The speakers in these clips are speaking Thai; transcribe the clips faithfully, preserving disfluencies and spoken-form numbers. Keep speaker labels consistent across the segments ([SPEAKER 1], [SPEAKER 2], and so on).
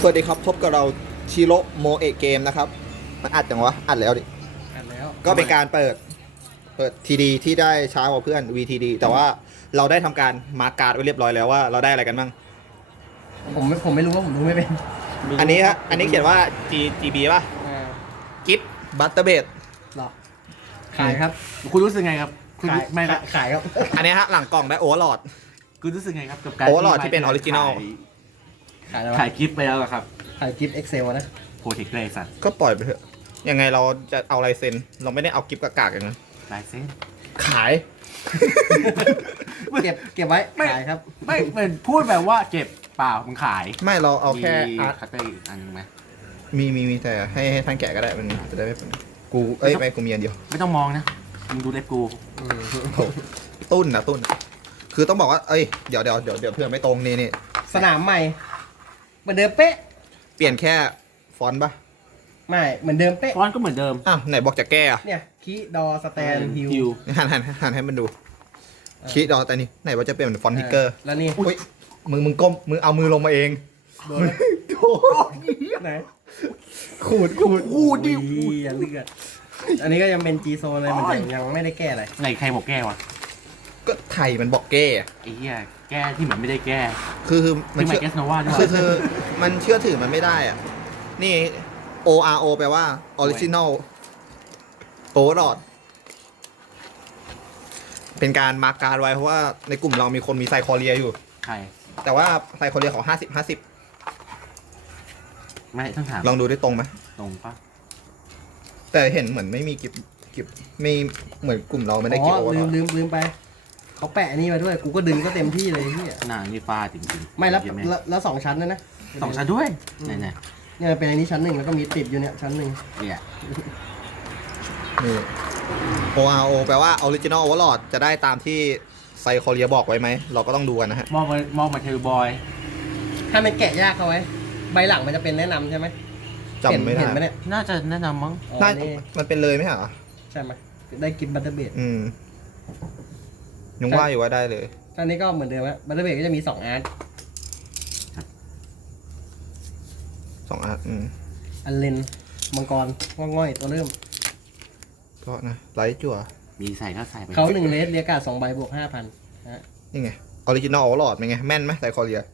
[SPEAKER 1] สวัสดีครับพบกับเราชิโร่โมเอะเกมนะครับมันอัดจังวะอัดแล้วดิ
[SPEAKER 2] อัดแล้ว
[SPEAKER 1] ก็เป็นการเปิดเปิดทีดีที่ได้ช้ากว่าเพื่อน วี ที ดี แต่ว่าเราได้ทำการมาร์กการ์ดไว้เรียบร้อยแล้วว่าเราได้อะไรกันบ้าง
[SPEAKER 2] ผมไม่ผมไม่รู้ว่าผมรู้ไม่เป็น
[SPEAKER 1] อันนี้ฮะอันนี้เขียนว่า G จี บี ป่ะ
[SPEAKER 2] อ่า
[SPEAKER 1] กิฟบัตเตอร์เบด
[SPEAKER 2] หรอขายครับ
[SPEAKER 3] คุณรู้สึกไงครับคุณ
[SPEAKER 2] ขาย
[SPEAKER 3] ไม่ครับ
[SPEAKER 2] ขายครับ
[SPEAKER 1] อันนี้ฮะหลังกล่องได้โอเวอร์ลอด
[SPEAKER 3] คุณรู้สึกไงครับกับการ
[SPEAKER 1] Overlord ที่เป็น original
[SPEAKER 2] ขายแล้ว
[SPEAKER 3] ขายกิฟต์ไปแล้วอะครับ
[SPEAKER 2] ขายกิฟต์เอ็กเซลนะ
[SPEAKER 3] โปรเทคเลยสัตว์
[SPEAKER 1] ก็ปล่อยไปเถอะยังไงเราจะเอาลายเซ็นเราไม่ได้เอากิฟต์กากๆอย่างนั้น
[SPEAKER 3] ลายเส้น
[SPEAKER 1] ขาย
[SPEAKER 2] เก็บเก็บไว้ขายครับ
[SPEAKER 3] ไม่เหมือนพูดแบบว่าเก็บเปล่ามึงขาย
[SPEAKER 1] ไม่เราเอาแค่
[SPEAKER 3] มี
[SPEAKER 1] อาร์ต
[SPEAKER 3] คัตเตอร์อีกอันนึงไหม
[SPEAKER 1] มีมีมีแต่ให้ให้ท่านแกะก็ได้มันจะได้ไม่เป็นกูเอ้ยไม่กูมีอันเดียว
[SPEAKER 3] ไม่ต้องมองนะมึงดูเล็บกู
[SPEAKER 1] โอ้ตุ้นนะตุ้นนะคือต้องบอกว่า เอ้ย เดี๋ยวเดี๋ยวเดี๋ยวเดี๋ยวเพื่อนไม่ตรงนี่นี่
[SPEAKER 2] สนามใหม่เหมือนเดิมเป๊ะ
[SPEAKER 1] เปลี่ยนแค่ฟอนต์ปะ
[SPEAKER 2] ไม่เหมือนเดิมเป๊ะ
[SPEAKER 3] ฟอนต์ก็เหมือนเดิม
[SPEAKER 1] อ้าวไหนบอกจะแก้อะ
[SPEAKER 2] เนี่ยคีดอสแตนฮิว
[SPEAKER 3] ฮิว
[SPEAKER 1] หันหันหันให้มันดูคิดดอแต่นี่ไหนว่าจะเปลี่ยนเป็นฟอนต์ทิกเกอร์
[SPEAKER 2] แล้วนี่
[SPEAKER 1] อุ้ยมึงมึงก้มมึงเอามือลงมาเอง
[SPEAKER 2] โดนไหม
[SPEAKER 1] โอ้ย
[SPEAKER 2] ไหน
[SPEAKER 1] ขูดขูด
[SPEAKER 3] กูดิ
[SPEAKER 2] อุ้ยอย่าเลือดอันนี้ก็ยังเป็นจีโซนเลยมันยังยังไม่ได้แก้อะไร
[SPEAKER 3] ไหนใครบอกแก้วะ
[SPEAKER 1] ก็ไทยมันบอกแก้อะ
[SPEAKER 3] ไอ้เหี้ยแก้ที่เหมือนไม่ได้แก้
[SPEAKER 1] คือคือมัน
[SPEAKER 3] ที่เหมือ
[SPEAKER 1] เชื่อ
[SPEAKER 3] นเกสโนวาด้วย
[SPEAKER 1] คือคือมันเชื่อถือมันไม่ได้อ่ะ นี่ โอ อาร์ โอ แปลว่า original โอรอด เป็นการมาร์กการไว้เพราะว่าในกลุ่มเรามีคนมีไซคอเรียอยู่
[SPEAKER 3] ใคร
[SPEAKER 1] แต่ว่าไซคอเรียเขาห้าสิบห้าสิบ
[SPEAKER 3] ไม่ต้องถาม
[SPEAKER 1] ลองดูได้ตรงไหม
[SPEAKER 3] ตรงปะ
[SPEAKER 1] แต่เห็นเหมือนไม่มีกิบกิบไม่เหมือนกลุ่มเราไม่ได้
[SPEAKER 2] อ๋
[SPEAKER 1] กิบ
[SPEAKER 2] อ
[SPEAKER 1] โอร
[SPEAKER 2] ลื
[SPEAKER 1] อ
[SPEAKER 2] ม
[SPEAKER 1] ด
[SPEAKER 2] ลืมลืมไปเขาแปะอันนี้มาด้วยกูก็ดึงก็เต็มที่เลยที่
[SPEAKER 3] หน้านี่ฟ้าจริงๆ
[SPEAKER 2] ไม่แล้ว
[SPEAKER 3] เหี้ย
[SPEAKER 2] แล้วแล้วสองชั้นนะนะ
[SPEAKER 3] สองชั้นด้วย
[SPEAKER 2] อืม
[SPEAKER 3] ไหน
[SPEAKER 2] เนี่ยเป็นอันนี้ชั้นหนึ่งแล้วก็มีติดอยู่เนี่ยชั้นหนึ่ง
[SPEAKER 3] ๆเนี่ย
[SPEAKER 1] นี่ โอ อาร์ โอ แปลว่า original overlord จะได้ตามที่ไซคอเรียบอกไว้ไหม เราก็ต้องดูกันนะฮะ
[SPEAKER 3] มองมามองมาเทลบอย
[SPEAKER 2] ถ้ามันแกะยากเขาไว้ ใบหลังมันจะเป็นแนะนำใช่ไหม
[SPEAKER 1] จำไม่ได้
[SPEAKER 2] เห็นไหมเนี่ย
[SPEAKER 3] น่าจะแนะนำมั้ง
[SPEAKER 2] อ๋อ
[SPEAKER 1] น่า
[SPEAKER 2] นี่
[SPEAKER 1] มันเป็นเลยไหมเหรอ
[SPEAKER 2] ใช่ไหมได้กินบัตเตอร์เบด
[SPEAKER 1] อืมยังว่าอยู่ว่าได้เลย
[SPEAKER 2] อันนี้ก็เหมือนเดิมฮะบัตเตอร์เบดก็จะมีสองอาร์ต
[SPEAKER 1] สองอันอืม
[SPEAKER 2] อันเลนมังกรง่องง่อยตัวเริ่ม
[SPEAKER 1] ก็นะไลท์จั่ว
[SPEAKER 3] มีใส่ก็ใส่ไป
[SPEAKER 2] เขาหนึ่งเลสเรียกการ์ดสองใบบวกห้าพันนะ
[SPEAKER 1] นี่ไงออริจินอลโอเวอร์ลอดเป็นไง แม่นไหมไซคอเรีย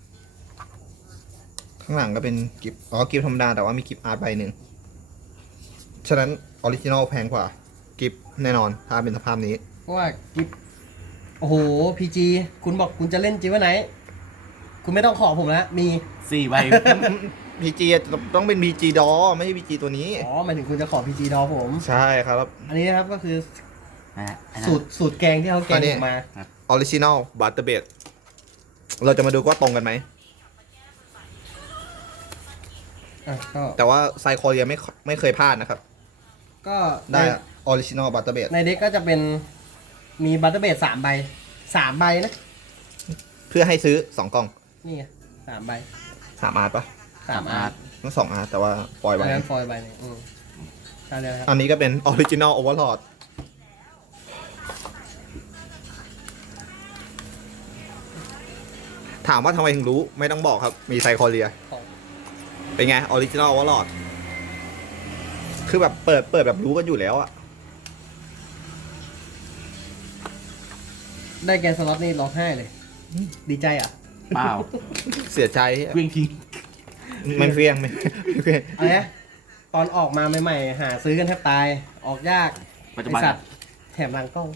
[SPEAKER 1] ข้างหลังก็เป็นกิฟอ๋อกิฟธรรมดาแต่ว่ามีกิฟอาร์ตใบหนึ่ง ฉะนั้นออริจินอลแพงกว่า กิฟแน่นอน ถ้าเป็นสภาพนี้
[SPEAKER 2] เพราะว่ากิฟโอ้โหพีจีคุณบอกคุณจะเล่นจีว่าไหน คุณไม่ต้องขอผมแล้วมี
[SPEAKER 3] สี่ใบ
[SPEAKER 1] พีจีต้องเป็น บี จี ดอ ไม่ใช่ บี จี ตัวนี้
[SPEAKER 2] อ๋อหมายถึงคุณจะขอพีจีดอผม
[SPEAKER 1] ใช่ครับ
[SPEAKER 2] อันนี้นะครับก็คือ
[SPEAKER 3] นะฮะอันนั้น
[SPEAKER 2] สูตรสูตรแกงที่เขาแกง
[SPEAKER 1] อันนี้
[SPEAKER 2] ออกมา
[SPEAKER 1] ออริจินอลบัตเตอร์เบดเราจะมาดูว่าตรงกันไหม
[SPEAKER 2] อ่ะก็
[SPEAKER 1] แต่ว่าไซคอเรียไม่ไม่เคยพลาดนะครับ
[SPEAKER 2] ก็
[SPEAKER 1] ได้
[SPEAKER 2] ใน
[SPEAKER 1] ออริจินอลบัตเตอร์เบด
[SPEAKER 2] ในเด็กก็จะเป็นมีบัตเตอร์เบดสามใบสามใบนะ
[SPEAKER 1] เพื่อให้ซื้อสองกล่อง
[SPEAKER 2] นี่ไงสามใบ
[SPEAKER 1] สามอาร์ตปะ
[SPEAKER 2] สามอาร์ต
[SPEAKER 1] ทั้งสองอาร์ตแต่ว่าปล่อย
[SPEAKER 2] อั
[SPEAKER 1] ไว้
[SPEAKER 2] นนั้นฟอยล์ใบหนึงอืมใช่เลยครับ
[SPEAKER 1] อันนี้ก็เป็นออริจินอลโอเวอร์ลอดถามว่าทำไมถึงรู้ไม่ต้องบอกครับ มีไซคอเรีย
[SPEAKER 2] ของ
[SPEAKER 1] เป็นไงออริจินอลโอเวอร์ลอดคือแบบเปิดเปิดแบบรู้กันอยู่แล้วอะ
[SPEAKER 2] ได้แกนสล็อตนี่ร้องไห้เลย ดีใจอ่ะ
[SPEAKER 3] เปล่า
[SPEAKER 1] เสียใจ
[SPEAKER 3] เวียงทิ้ง
[SPEAKER 1] ไม่เฟี้ยงไม่ไม่เฟี้ยง
[SPEAKER 2] อะไรนะตอนออกมาใหม่ๆ หาซื้อกันแทบตาย ออกยาก
[SPEAKER 3] ปัจจุ
[SPEAKER 2] ไอ
[SPEAKER 3] บัน
[SPEAKER 2] สัตว์แถมหลังกล้อง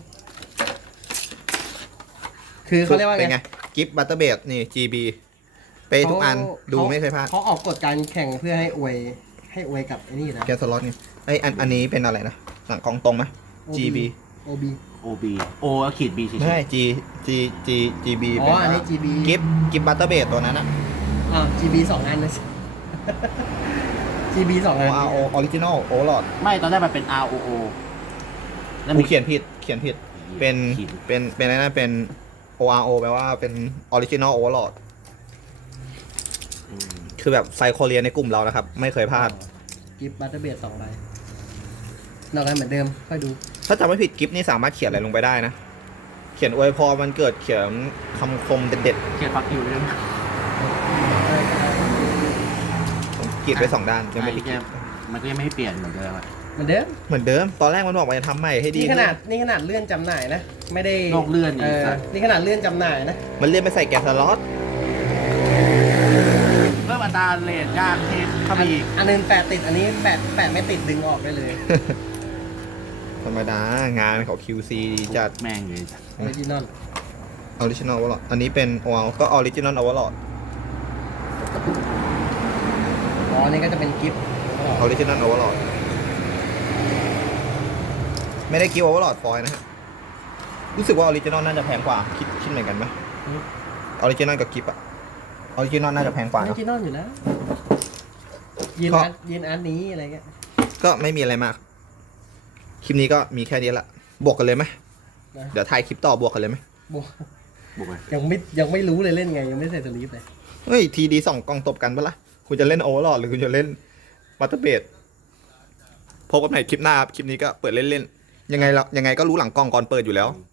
[SPEAKER 2] คือเขาเรียกว่า
[SPEAKER 1] เป็น
[SPEAKER 2] ไง
[SPEAKER 1] ไงกิฟต์บัตเตอร์เบดนี่ จี บี เปย์ทุกอันดูไม่เคยพลาด
[SPEAKER 2] เขาออกกฎการแข่งเพื่อให้อวยให้อวยกับไอ้นี่อยู่นะ
[SPEAKER 1] แกนสล็อตนี่ไอยอันอันนี้เป็นอะไรนะหลังกองตรงไหม จี บี
[SPEAKER 2] โอบี
[SPEAKER 3] โอบีโอขีดบีเฉย
[SPEAKER 1] ไม่ใช่ G G G G B
[SPEAKER 2] อ๋
[SPEAKER 1] เป็น
[SPEAKER 2] อ อันนี้ จี บี
[SPEAKER 1] กิฟต์กิฟต์บัตเตอร์เบดตัวนั้นนะ
[SPEAKER 2] อ่า จี บี สองอันนะ จี บี สอง
[SPEAKER 1] O
[SPEAKER 2] อัน
[SPEAKER 1] R O Original O L O D
[SPEAKER 3] ๆไม่ตอนแรกมันเป็น R O O แล้ว
[SPEAKER 1] กู
[SPEAKER 3] มี
[SPEAKER 1] เขียนผิดเขียนผิดเป็น
[SPEAKER 3] ขีด
[SPEAKER 1] เป็นเป็นอะไรนะเป็น O R O แปลว่าเป็น Original O L O D
[SPEAKER 3] อืม
[SPEAKER 1] คือแบบไซโคเรียในกลุ่มเรานะครับ ไม่เคยพลาด
[SPEAKER 2] กิฟต์บัตเตอร์เบดสองใบนอกนั้นเหมือนเดิม ค่อยดู
[SPEAKER 1] ถ้าจำไม่ผิดกิฟต์นี่สามารถเขียนอะไรลงไปได้นะ เขียนอวยพรมันเกิดเขียนคำคมเด็ด
[SPEAKER 3] เขียนฟักอยู่ด้วยนะ
[SPEAKER 2] ได้ก็ได้
[SPEAKER 1] กรีดไปสองด้านยังไม่ได้กรีด
[SPEAKER 3] มันก็ยังไม่ให้เปลี่ยนเหมือนเดิมอะ
[SPEAKER 2] เหมือนเดิม
[SPEAKER 1] เหมือนเดิม ตอนแรกมันบอกว่าจะทำใหม่ให้ดี
[SPEAKER 2] นี่ขนาดนี่ขนาดเลื่อนจำหน่ายนะ ไม่ได้
[SPEAKER 3] โลกเลื่อน
[SPEAKER 2] เอ
[SPEAKER 3] นี่
[SPEAKER 2] อ
[SPEAKER 3] สัตว์
[SPEAKER 2] นี่ขนาดเลื่อนจำหน่ายนะ
[SPEAKER 1] มันเลื่อนไปใส่แกนสล็อต
[SPEAKER 3] เพิ่มอัตราเรทยากเทสเข้าไปอีก
[SPEAKER 2] อันนึงแปะติดอันนี้แปะแปะไม่ติดดึงออกได้เลย
[SPEAKER 1] ธรรมดางานของ คิว ซี จัด
[SPEAKER 3] แม่งเลยจ้ะ
[SPEAKER 2] ออริจินอล
[SPEAKER 1] ออริจินอลวอลอันนี้เป็นโอลก็ออริจินอลอวอลล์
[SPEAKER 2] อ๋อนี่ก็จะเป็นกิฟต์
[SPEAKER 1] ออริจินอลอวอลล์ไม่ได้กิฟต์อวอลล์ฟอยล์นะฮะ รู้สึกว่าออริจินอลน่าจะแพงกว่า คิดคิดเหมือนกันไหมออริจินอลกับกิฟต์อะออริจินอลน่าจะแพงกว่า
[SPEAKER 2] ออ
[SPEAKER 1] เน
[SPEAKER 2] ริ
[SPEAKER 1] อะ
[SPEAKER 2] จินอลอยู่แล้วยืน
[SPEAKER 1] ก็
[SPEAKER 2] อาร์ตยืนอาร์ตนี้อะไรเงี้ย
[SPEAKER 1] ก็ไม่มีอะไรมาก คลิปนี้ก็มีแค่นี้ละ บวกกันเลยไหม
[SPEAKER 2] นะ
[SPEAKER 1] เดี๋ยวถ่ายคลิปต่อบวกกันเลยไหม
[SPEAKER 2] บวก
[SPEAKER 3] บวกไป
[SPEAKER 2] ยังไม่ยังไม่รู้เลยเล่นไงยังไม่ใส่สลีปเลย
[SPEAKER 1] เฮ้ย ทีดีสองกล่องตบกันปะล่ะ คุณจะเล่นโอเวอร์ลอดหรือคุณจะเล่นวัตเตอร์เบดพบกันใหม่คลิปหน้าครับ คลิปนี้ก็เปิดเล่นๆ ยังไงเรายังไงก็รู้หลังกล้องก่อนเปิดอยู่แล้ว
[SPEAKER 3] อืม